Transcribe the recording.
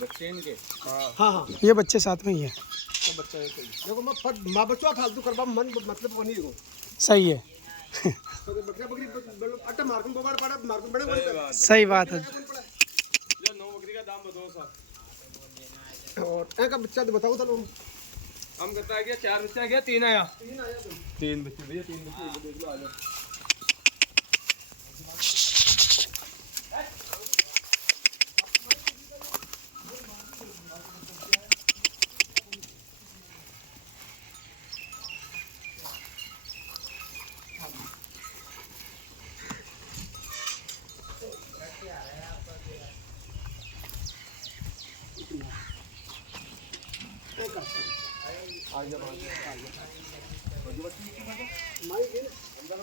बच्चे इनके। हाँ हाँ ये बच्चे साथ में ही है। तो बच्चा है सही। देखो मैं माँ बच्चों फालतू करवा मन मतलब बनी हो सही है। तो बकरी बकरी अट्टा मार्कन बोबाड़ पड़ा मार्कन बड़े बड़े सही बात है। जो 9 बकरी का दाम बताओ साहब। और एक बच्चा तो बताओ चलो। हम कहता है कि 4 बच्चे आ गया 3 आया। 3 बच्चे भैया 3 बच्चे देख लो आ जाओ। आ जा माई के अंदर